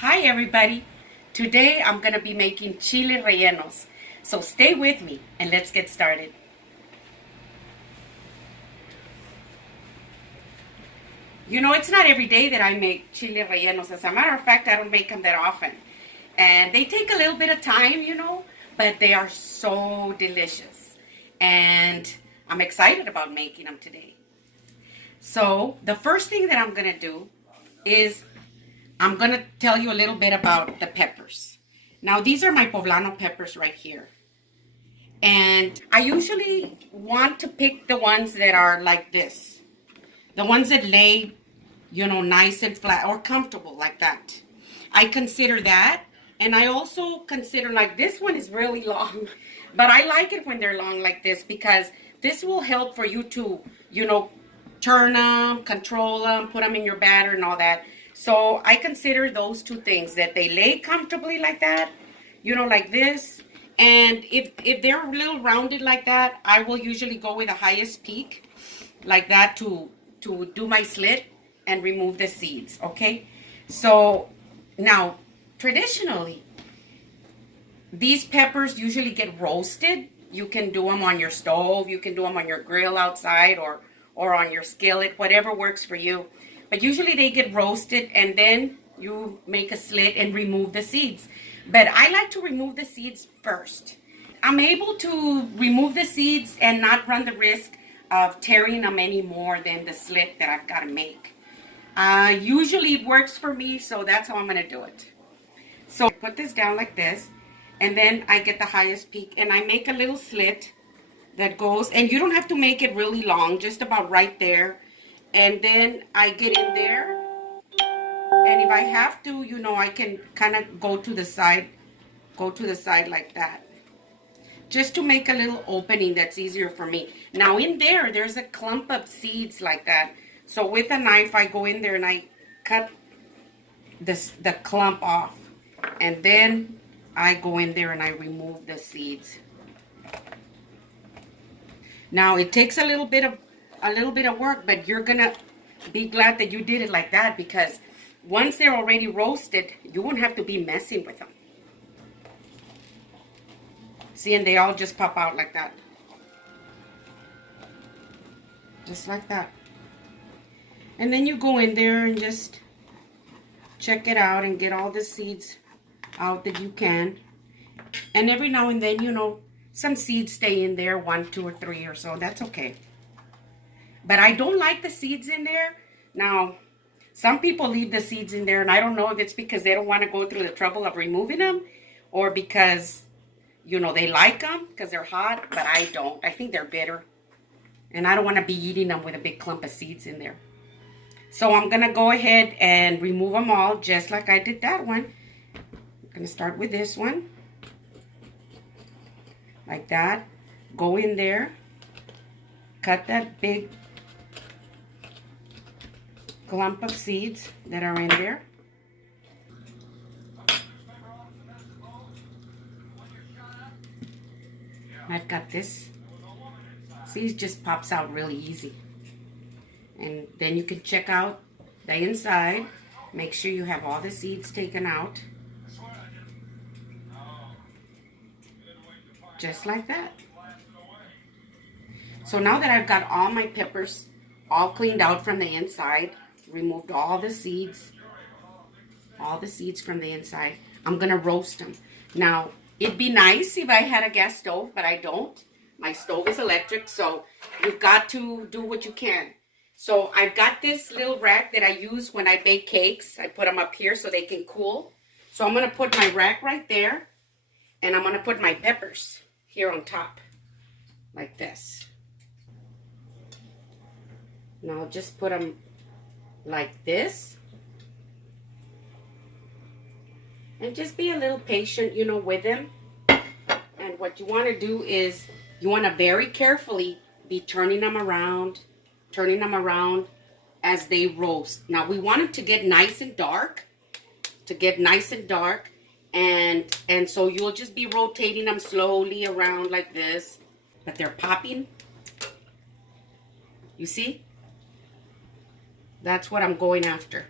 Hi everybody! Today I'm going to be making chile rellenos. So stay with me and let's get started. You know, it's not every day that I make chile rellenos. As a matter of fact, I don't make them that often. And they take a little bit of time, but they are so delicious. And I'm excited about making them today. So the first thing that I'm going to do is I'm going to tell you a little bit about the peppers. Now, these are my poblano peppers right here. And I usually want to pick the ones that are like this. The ones that lay, nice and flat or comfortable like that. I consider that. And I also consider like this one is really long. But I like it when they're long like this because this will help for you to, turn them, control them, put them in your batter and all that. So I consider those two things, that they lay comfortably like that, like this. And if they're a little rounded like that, I will usually go with the highest peak like that to do my slit and remove the seeds, okay? So now, traditionally, these peppers usually get roasted. You can do them on your stove, you can do them on your grill outside or on your skillet, whatever works for you. But usually they get roasted and then you make a slit and remove the seeds. But I like to remove the seeds first. I'm able to remove the seeds and not run the risk of tearing them any more than the slit that I've got to make. Usually it works for me, so that's how I'm going to do it. So I put this down like this, and then I get the highest peak, and I make a little slit that goes, and you don't have to make it really long, just about right there. And then I get in there, and if I have to, I can kind of go to the side like that, just to make a little opening that's easier for me. Now in there's a clump of seeds like that. So with a knife, I go in there and I cut the clump off. And then I go in there and I remove the seeds. Now it takes a little bit of work, but you're gonna be glad that you did it like that, because once they're already roasted, you won't have to be messing with them. See, and they all just pop out like that. Just like that. And then you go in there and just check it out and get all the seeds out that you can. And every now and then, some seeds stay in there, 1, 2, or 3 or so. That's okay. But I don't like the seeds in there. Now, some people leave the seeds in there, and I don't know if it's because they don't want to go through the trouble of removing them, or because, they like them because they're hot, but I don't. I think they're bitter. And I don't want to be eating them with a big clump of seeds in there. So I'm going to go ahead and remove them all, just like I did that one. I'm going to start with this one. Like that. Go in there. Cut that big clump of seeds that are in there. I've got this. See, it just pops out really easy. And then you can check out the inside. Make sure you have all the seeds taken out. Just like that. So now that I've got all my peppers all cleaned out from the inside, removed all the seeds from the inside, I'm going to roast them. Now, it'd be nice if I had a gas stove, but I don't. My stove is electric, so you've got to do what you can. So I've got this little rack that I use when I bake cakes. I put them up here so they can cool. So I'm going to put my rack right there, and I'm going to put my peppers here on top, like this. Now I'll just put them like this. And just be a little patient, with them. And what you want to do is you want to very carefully be turning them around as they roast. Now we want them to get nice and dark, and so you'll just be rotating them slowly around like this. But they're popping. You see? That's what I'm going after.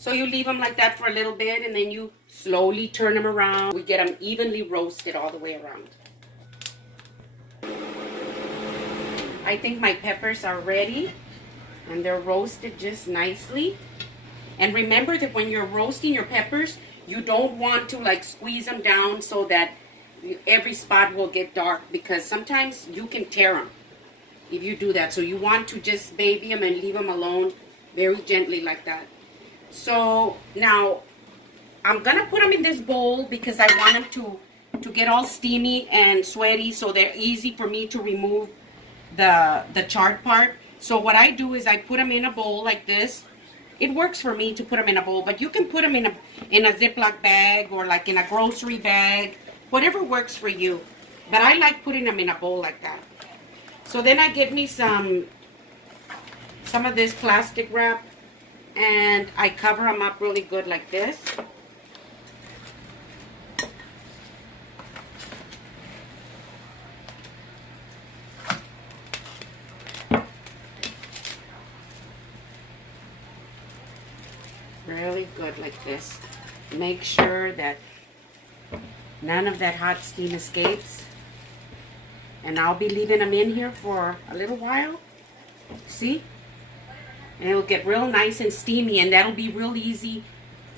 So you leave them like that for a little bit, and then you slowly turn them around. We get them evenly roasted all the way around. I think my peppers are ready, and they're roasted just nicely. And remember that when you're roasting your peppers, you don't want to like squeeze them down so that every spot will get dark, because sometimes you can tear them if you do that. So you want to just baby them and leave them alone very gently like that. So now I'm gonna put them in this bowl because I want them to get all steamy and sweaty, so they're easy for me to remove the charred part. So what I do is I put them in a bowl like this. It works for me to put them in a bowl, but you can put them in a Ziploc bag or like in a grocery bag, whatever works for you. But I like putting them in a bowl like that. So then I get me some of this plastic wrap, and I cover them up really good like this. Really good like this. Make sure that none of that hot steam escapes. And I'll be leaving them in here for a little while. See? And it'll get real nice and steamy, and that'll be real easy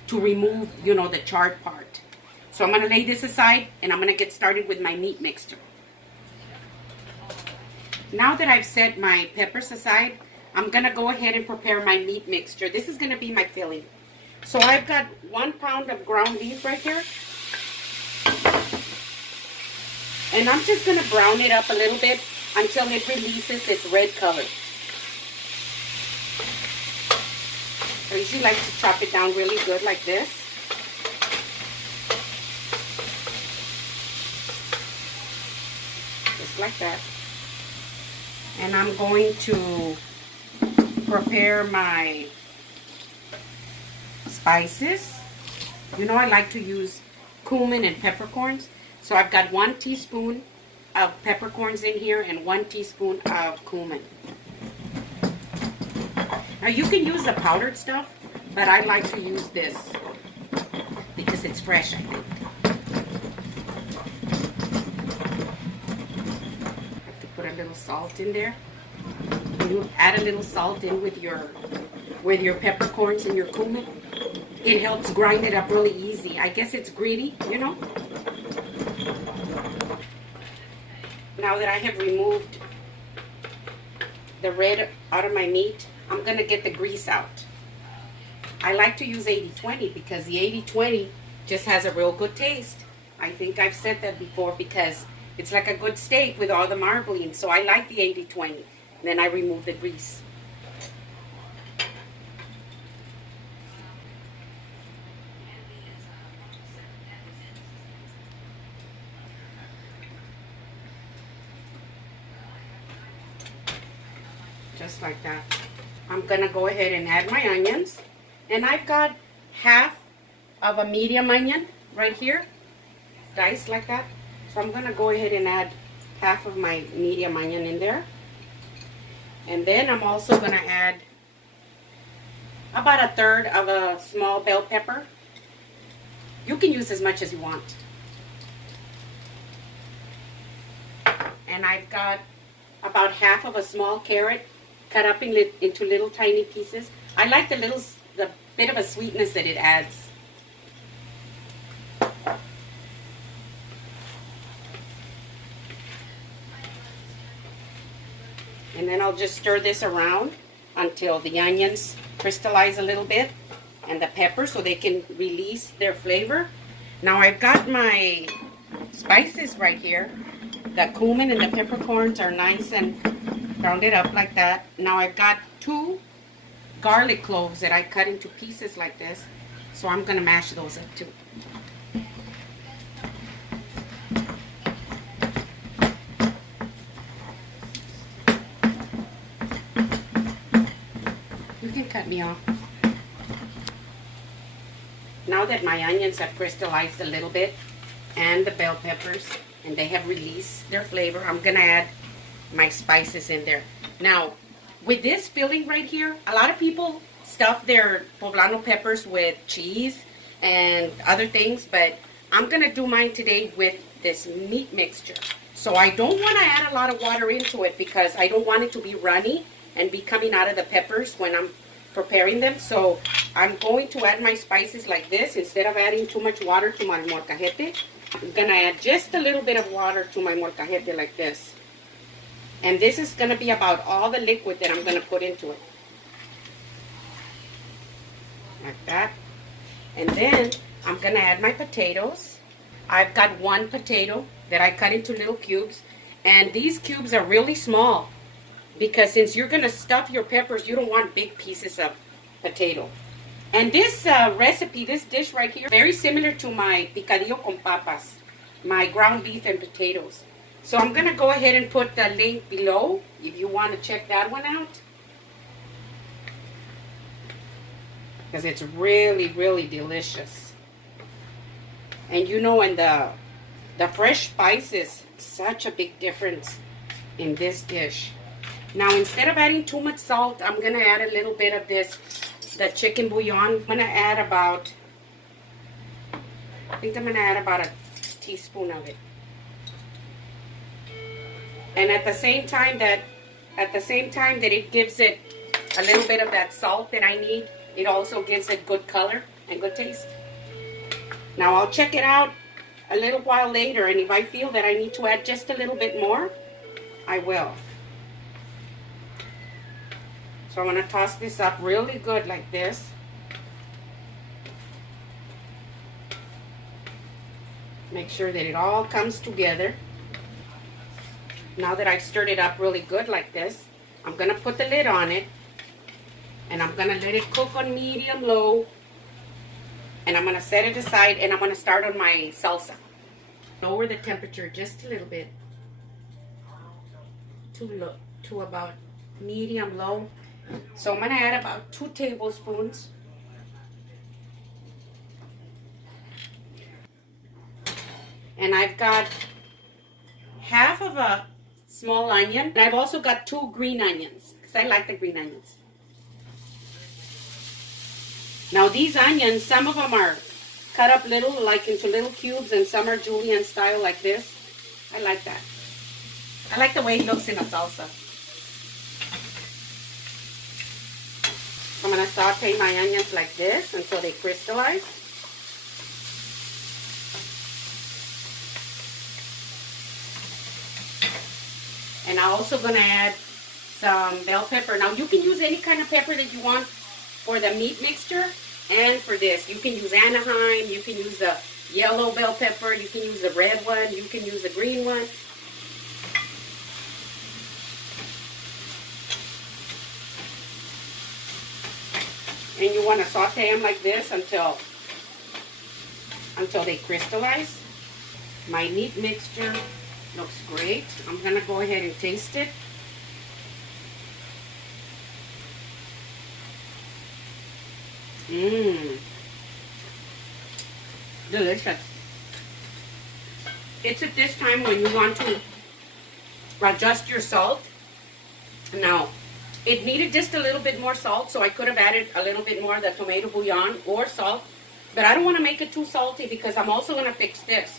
to remove, you know, the charred part. So I'm going to lay this aside, and I'm going to get started with my meat mixture. Now that I've set my peppers aside, I'm going to go ahead and prepare my meat mixture. This is going to be my filling. So I've got 1 pound of ground beef right here. And I'm just going to brown it up a little bit until it releases its red color. I usually like to chop it down really good like this. Just like that. And I'm going to prepare my spices. You know, I like to use cumin and peppercorns. So I've got 1 teaspoon of peppercorns in here and 1 teaspoon of cumin. Now you can use the powdered stuff, but I like to use this because it's fresh, I think. Have to put a little salt in there. You add a little salt in with your peppercorns and your cumin. It helps grind it up really easy. I guess it's gritty, you know. Now that I have removed the red out of my meat, I'm going to get the grease out. I like to use 80-20 because the 80-20 just has a real good taste. I think I've said that before because it's like a good steak with all the marbling. So I like the 80-20. Then I remove the grease. Just like that. I'm going to go ahead and add my onions. And I've got half of a medium onion right here, diced like that. So I'm going to go ahead and add half of my medium onion in there. And then I'm also going to add about 1/3 of a small bell pepper. You can use as much as you want. And I've got about half of a small carrot cut up into little tiny pieces. I like the bit of a sweetness that it adds. And then I'll just stir this around until the onions crystallize a little bit and the pepper so they can release their flavor. Now I've got my spices right here. The cumin and the peppercorns are nice and grounded up like that. Now I've got 2 garlic cloves that I cut into pieces like this. So I'm going to mash those up too. You can cut me off. Now that my onions have crystallized a little bit and the bell peppers and they have released their flavor, I'm going to add my spices in there. Now, with this filling right here, a lot of people stuff their poblano peppers with cheese and other things, but I'm gonna do mine today with this meat mixture. So I don't want to add a lot of water into it because I don't want it to be runny and be coming out of the peppers when I'm preparing them. So I'm going to add my spices like this. Instead of adding too much water to my molcajete, I'm gonna add just a little bit of water to my molcajete like this. And this is gonna be about all the liquid that I'm gonna put into it. Like that. And then I'm gonna add my potatoes. I've got one potato that I cut into little cubes, and these cubes are really small because since you're gonna stuff your peppers, you don't want big pieces of potato. And this recipe, this dish right here, very similar to my picadillo con papas, my ground beef and potatoes. So I'm gonna go ahead and put the link below if you want to check that one out, because it's really, really delicious. And you know, and the fresh spices, such a big difference in this dish. Now, instead of adding too much salt, I'm gonna add a little bit of this, the chicken bouillon. I'm gonna add about, I think I'm gonna add about a teaspoon of it. And at the same time that it gives it a little bit of that salt that I need, it also gives it good color and good taste. Now I'll check it out a little while later, and if I feel that I need to add just a little bit more, I will. So I'm going to toss this up really good like this. Make sure that it all comes together. Now that I've stirred it up really good like this, I'm going to put the lid on it, and I'm going to let it cook on medium-low. And I'm going to set it aside, and I'm going to start on my salsa. Lower the temperature just a little bit to about medium-low. So I'm going to add about 2 tablespoons. And I've got half of a small onion. And I've also got 2 green onions, because I like the green onions. Now these onions, some of them are cut up little, like into little cubes, and some are julienne style like this. I like that. I like the way it looks in a salsa. I'm going to saute my onions like this until they crystallize. And I'm also going to add some bell pepper. Now you can use any kind of pepper that you want for the meat mixture and for this. You can use Anaheim, you can use the yellow bell pepper, you can use the red one, you can use the green one. And you want to saute them like this until they crystallize. My meat mixture looks great. I'm going to go ahead and taste it. Delicious. It's at this time when you want to adjust your salt. Now, it needed just a little bit more salt, so I could have added a little bit more of the tomato bouillon or salt, but I don't want to make it too salty because I'm also going to fix this.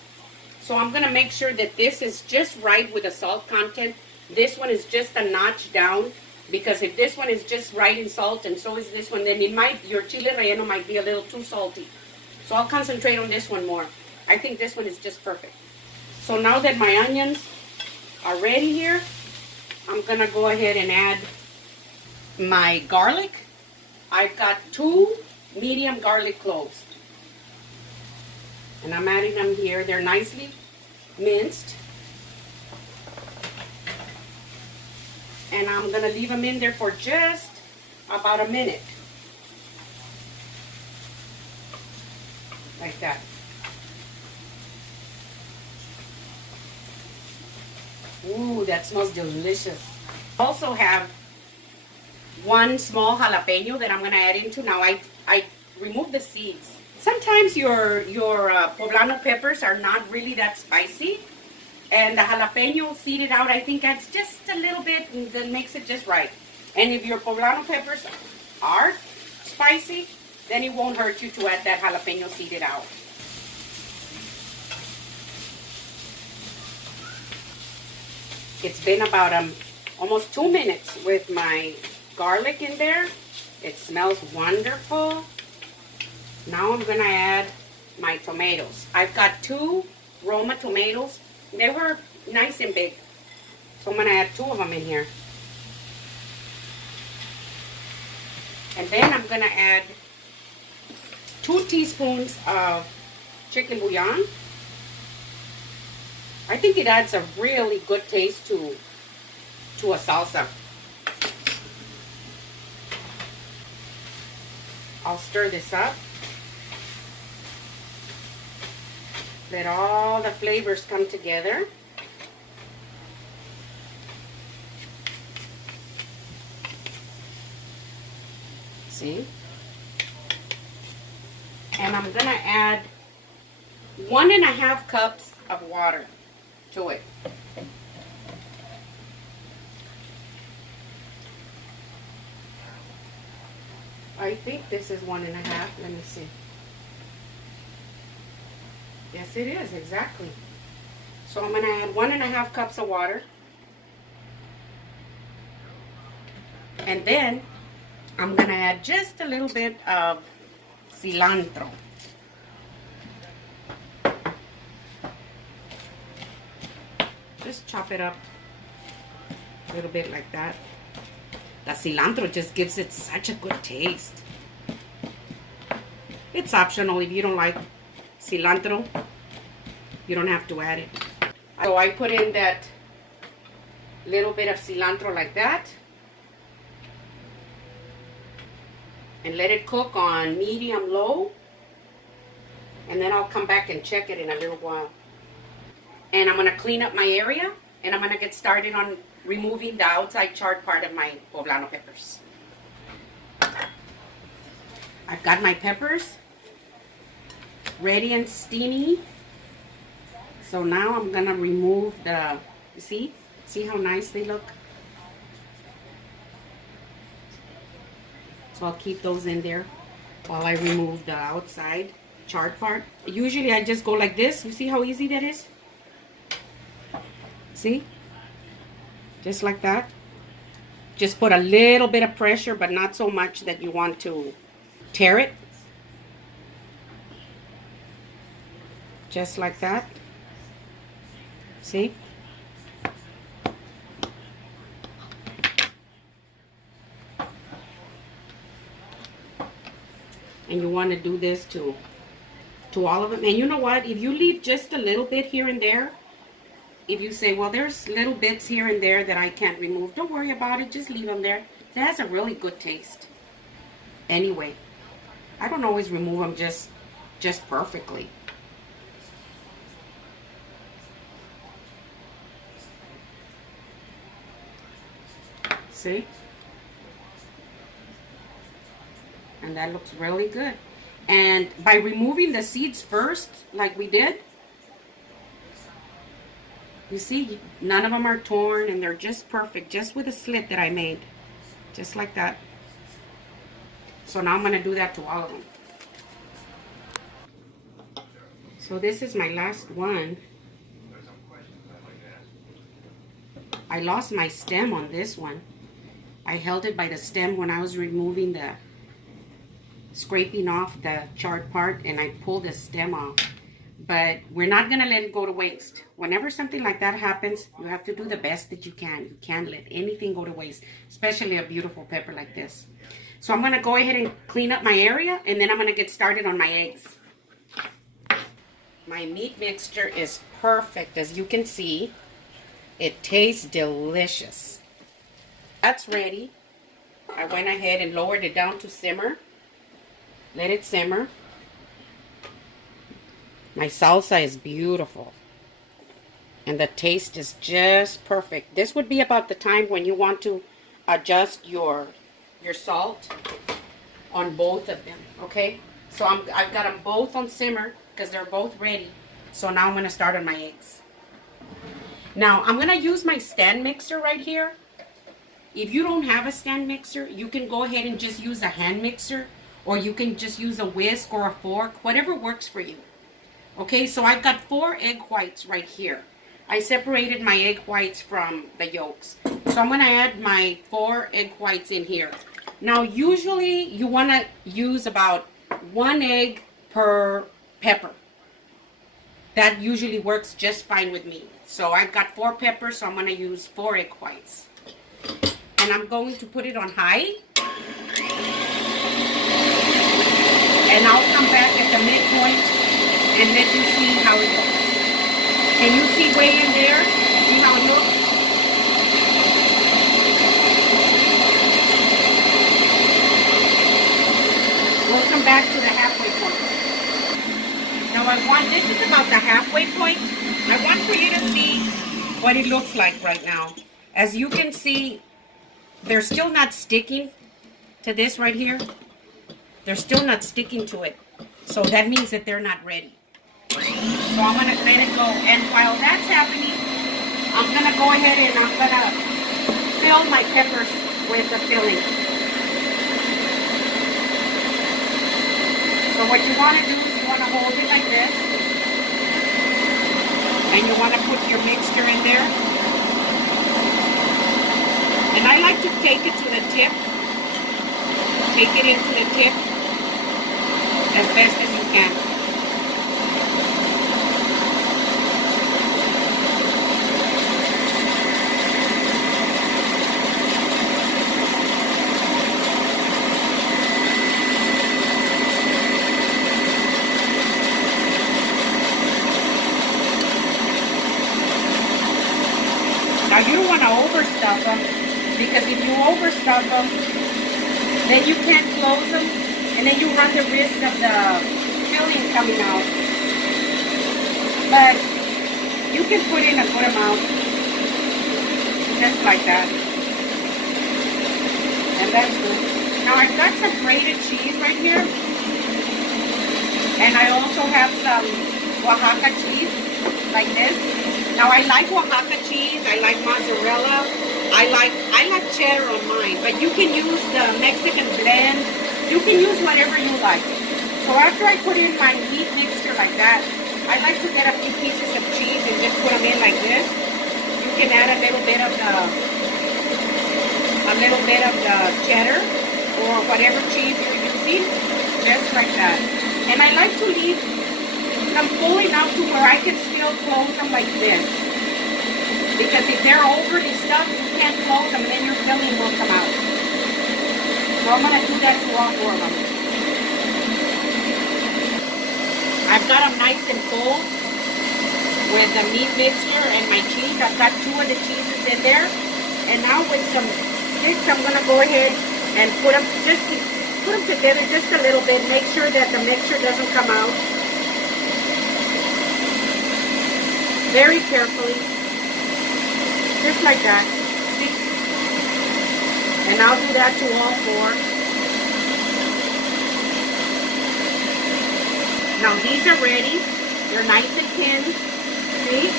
So I'm going to make sure that this is just right with the salt content. This one is just a notch down, because if this one is just right in salt and so is this one, then your chile relleno might be a little too salty. So I'll concentrate on this one more. I think this one is just perfect. So now that my onions are ready here, I'm going to go ahead and add my garlic. I've got 2 medium garlic cloves. And I'm adding them here. They're nicely minced. And I'm going to leave them in there for just about a minute. Like that. Ooh, that smells delicious. Also have 1 small jalapeno that I'm going to add into. Now I removed the seeds. Sometimes your poblano peppers are not really that spicy, and the jalapeno seeded out, I think, adds just a little bit and then makes it just right. And if your poblano peppers are spicy, then it won't hurt you to add that jalapeno seeded out. It's been about almost 2 minutes with my garlic in there. It smells wonderful. Now I'm gonna add my tomatoes. I've got 2 Roma tomatoes. They were nice and big. So I'm gonna add 2 of them in here. And then I'm gonna add 2 teaspoons of chicken bouillon. I think it adds a really good taste to a salsa. I'll stir this up. Let all the flavors come together. See? And I'm gonna add 1.5 cups of water to it. I think this is 1.5. Let me see. Yes, it is, exactly. So I'm gonna add 1.5 cups of water. And then I'm gonna add just a little bit of cilantro. Just chop it up a little bit like that. The cilantro just gives it such a good taste. It's optional. If you don't like cilantro, you don't have to add it. So I put in that little bit of cilantro like that. And let it cook on medium-low. And then I'll come back and check it in a little while. And I'm going to clean up my area. And I'm going to get started on removing the outside charred part of my poblano peppers. I've got my peppers ready and steamy. So now I'm going to remove the, see how nice they look? So I'll keep those in there while I remove the outside charred part. Usually I just go like this. You see how easy that is? See? Just like that. Just put a little bit of pressure, but not so much that you want to tear it. Just like that. See? And you want to do this to all of them. And you know what? If you leave just a little bit here and there, if you say, well, there's little bits here and there that I can't remove, don't worry about it. Just leave them there. That has a really good taste. Anyway, I don't always remove them just perfectly. See? And that looks really good. And by removing the seeds first, like we did, you see, none of them are torn and they're just perfect, just with a slit that I made. Just like that. So now I'm going to do that to all of them. So this is my last one. I lost my stem on this one. I held it by the stem when I was removing the, scraping off the charred part, and I pulled the stem off. But we're not going to let it go to waste. Whenever something like that happens, you have to do the best that you can. You can't let anything go to waste, especially a beautiful pepper like this. So I'm going to go ahead and clean up my area, and then I'm going to get started on my eggs. My meat mixture is perfect, as you can see. It tastes delicious. That's ready. I went ahead and lowered it down to simmer. Let it simmer. My salsa is beautiful. And the taste is just perfect. This would be about the time when you want to adjust your salt on both of them. Okay? So I've got them both on simmer because they're both ready. So now I'm going to start on my eggs. Now I'm going to use my stand mixer right here. If you don't have a stand mixer, you can go ahead and just use a hand mixer. or you can just use a whisk or a fork, whatever works for you. Okay, so I've got 4 egg whites right here. I separated my egg whites from the yolks. So I'm going to add my 4 egg whites in here. Now, usually you want to use about 1 egg per pepper. That usually works just fine with me. So I've got 4 peppers, so I'm going to use 4 egg whites. And I'm going to put it on high. And I'll come back at the midpoint and let you see how it looks. Can you see way in there? See how it looks? We'll come back to the halfway point. Now this is about the halfway point. I want for you to see what it looks like right now. As you can see, they're still not sticking to this right here. They're still not sticking to it. So that means that they're not ready. So I'm going to let it go. And while that's happening, I'm going to go ahead and I'm going to fill my peppers with the filling. So what you want to do is you want to hold it like this. And you want to put your mixture in there. And I like to take it to the tip. Take it into the tip as best as you can. Now you don't want to overstuff them, because if you overstuff them, then you can't close them, and then you run the risk of the filling coming out. But you can put in a good amount, just like that. And that's good. Now I've got some grated cheese right here, and I also have some Oaxaca cheese, like this. Now I like Oaxaca cheese, I like mozzarella, I like cheddar on mine, but you can use the Mexican blend. You can use whatever you like. So after I put in my meat mixture like that, I like to get a few pieces of cheese and just put them in like this. You can add a little bit of the cheddar or whatever cheese you're using, just like that. And I like to leave them full enough to where I can still close them like this. Because if they're overly stuffed, you can't close them, then your filling will come out. So I'm going to do that to all 4 of them. I've got them nice and full with the meat mixture and my cheese. I've got 2 of the cheeses in there. And now with some sticks, I'm going to go ahead and put them together just a little bit. Make sure that the mixture doesn't come out. Very carefully. Just like that. See? And I'll do that to all 4. Now these are ready. They're nice and pinned. See?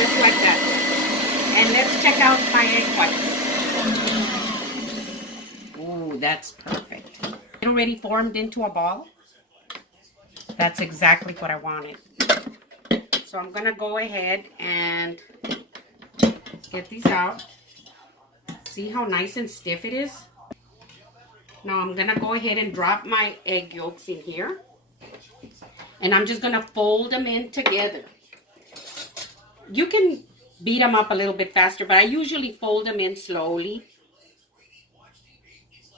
Just like that. And let's check out my egg whites. Ooh, that's perfect. It already formed into a ball. That's exactly what I wanted. So I'm going to go ahead and get these out. See how nice and stiff it is? Now I'm going to go ahead and drop my egg yolks in here. And I'm just going to fold them in together. You can beat them up a little bit faster, but I usually fold them in slowly.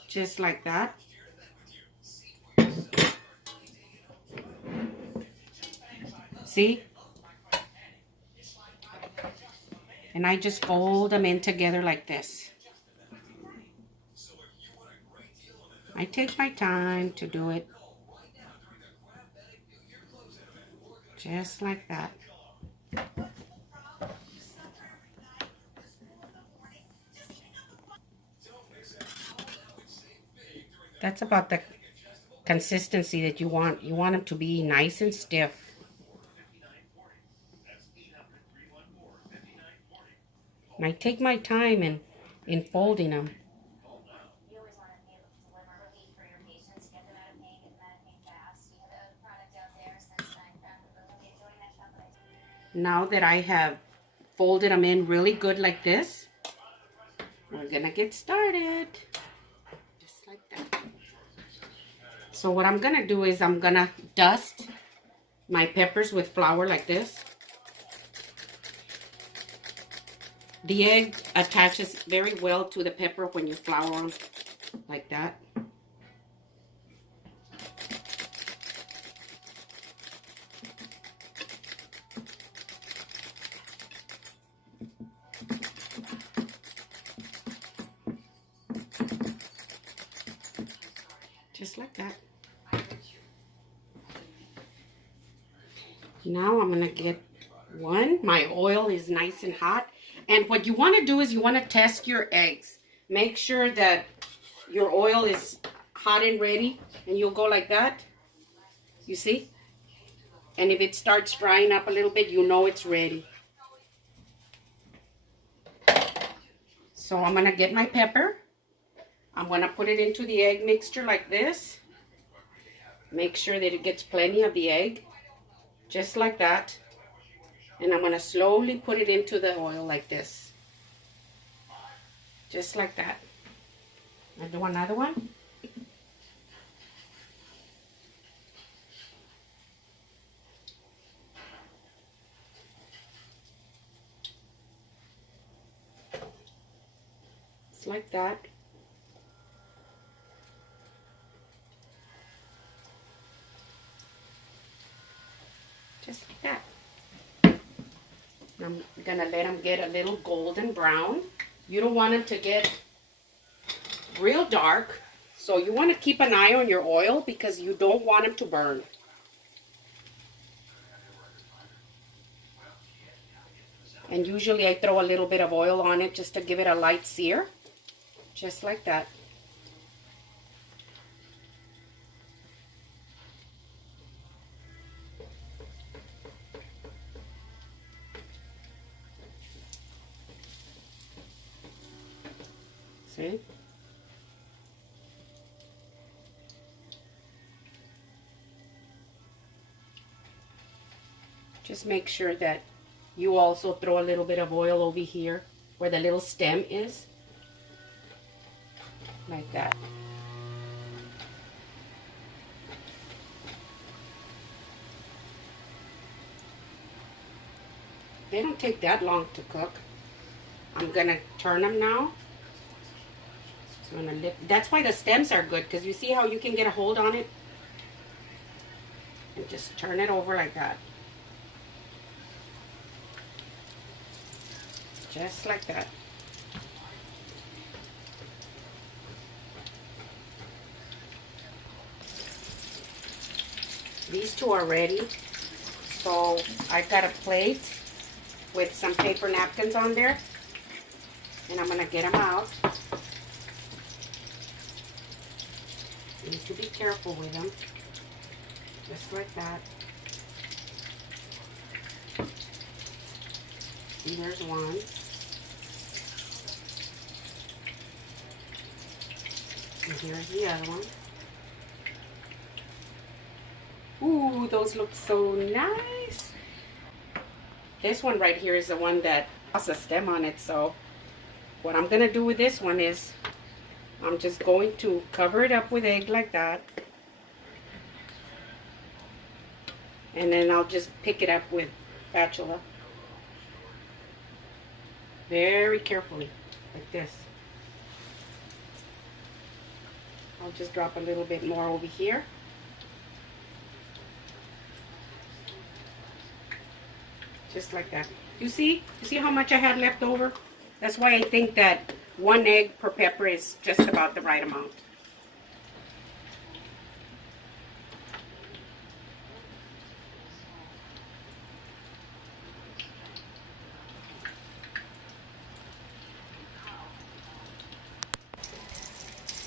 Just like that. See? And I just fold them in together like this. I take my time to do it. Just like that. That's about the consistency that you want. You want them to be nice and stiff. And I take my time in folding them. Now that I have folded them in really good like this, we're gonna get started. Just like that. So what I'm gonna do is I'm gonna dust my peppers with flour like this. The egg attaches very well to the pepper when you flour them like that. Just like that. Now I'm gonna get one. My oil is nice and hot. And what you want to do is you want to test your eggs. Make sure that your oil is hot and ready. And you'll go like that. You see? And if it starts frying up a little bit, you know it's ready. So I'm going to get my pepper. I'm going to put it into the egg mixture like this. Make sure that it gets plenty of the egg. Just like that. And I'm going to slowly put it into the oil like this. Just like that. I'll do another one. It's like that. Just like that. I'm gonna let them get a little golden brown. You don't want them to get real dark, so you want to keep an eye on your oil because you don't want them to burn. And usually I throw a little bit of oil on it just to give it a light sear, just like that. See? Just make sure that you also throw a little bit of oil over here where the little stem is. Like that. They don't take that long to cook. I'm gonna turn them now. So I'm gonna lift. That's why the stems are good, because you see how you can get a hold on it? And just turn it over like that. Just like that. These two are ready. So I got a plate with some paper napkins on there. And I'm gonna get them out. You need to be careful with them. Just like that. See, there's one. And here's the other one. Ooh, those look so nice. This one right here is the one that has a stem on it. So what I'm gonna do with this one is I'm just going to cover it up with egg like that. And then I'll just pick it up with spatula. Very carefully, like this. I'll just drop a little bit more over here. Just like that. You see how much I had left over? That's why I think that 1 egg per pepper is just about the right amount.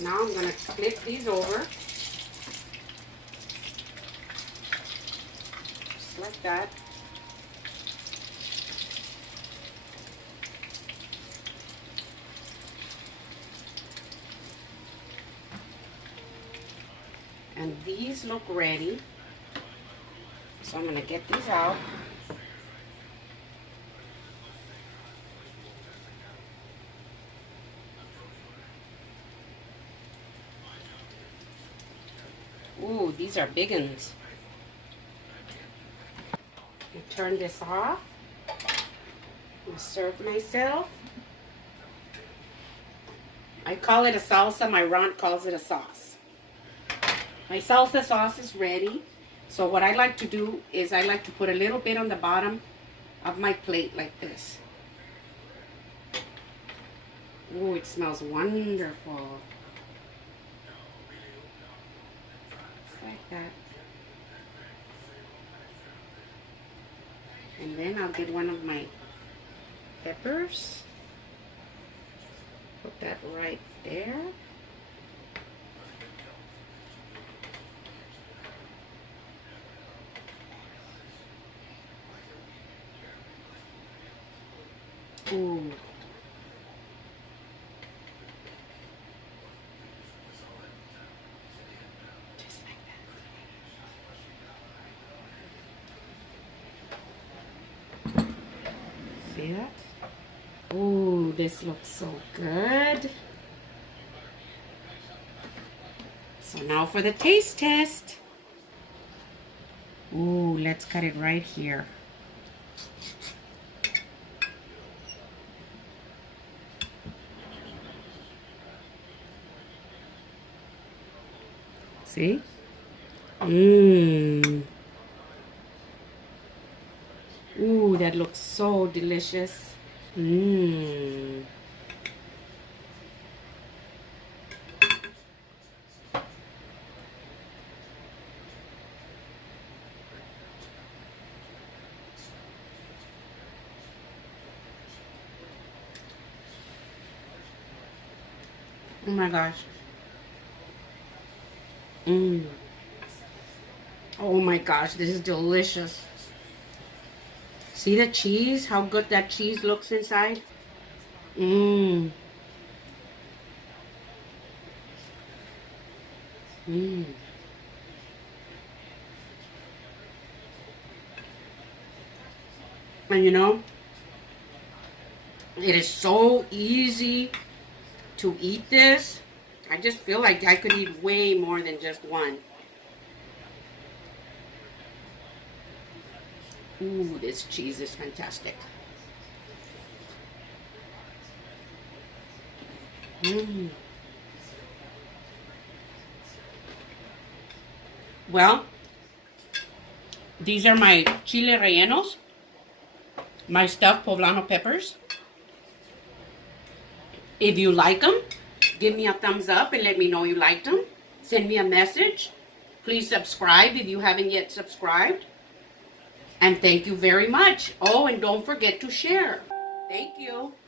Now I'm going to flip these over. Just like that. And these look ready. So I'm going to get these out. Ooh, these are big ones. Turn this off. I'm gonna serve myself. I call it a salsa. My Ron calls it a sauce. My salsa sauce is ready. So what I like to do is I like to put a little bit on the bottom of my plate like this. Oh, it smells wonderful. Just like that. And then I'll get one of my peppers. Put that right there. Ooh. Just like that. See that? Ooh, this looks so good. So now for the taste test. Ooh, let's cut it right here. See? Mmm. Ooh, that looks so delicious. Mmm. Oh my gosh. Mmm. Oh my gosh, this is delicious. See the cheese? How good that cheese looks inside? Mmm. Mmm. And you know, it is so easy to eat this. I just feel like I could eat way more than just one. Ooh, this cheese is fantastic. Mmm. Well, these are my chile rellenos, my stuffed poblano peppers. If you like them, give me a thumbs up and let me know you liked them. Send me a message. Please subscribe if you haven't yet subscribed. And thank you very much. Oh, and don't forget to share. Thank you.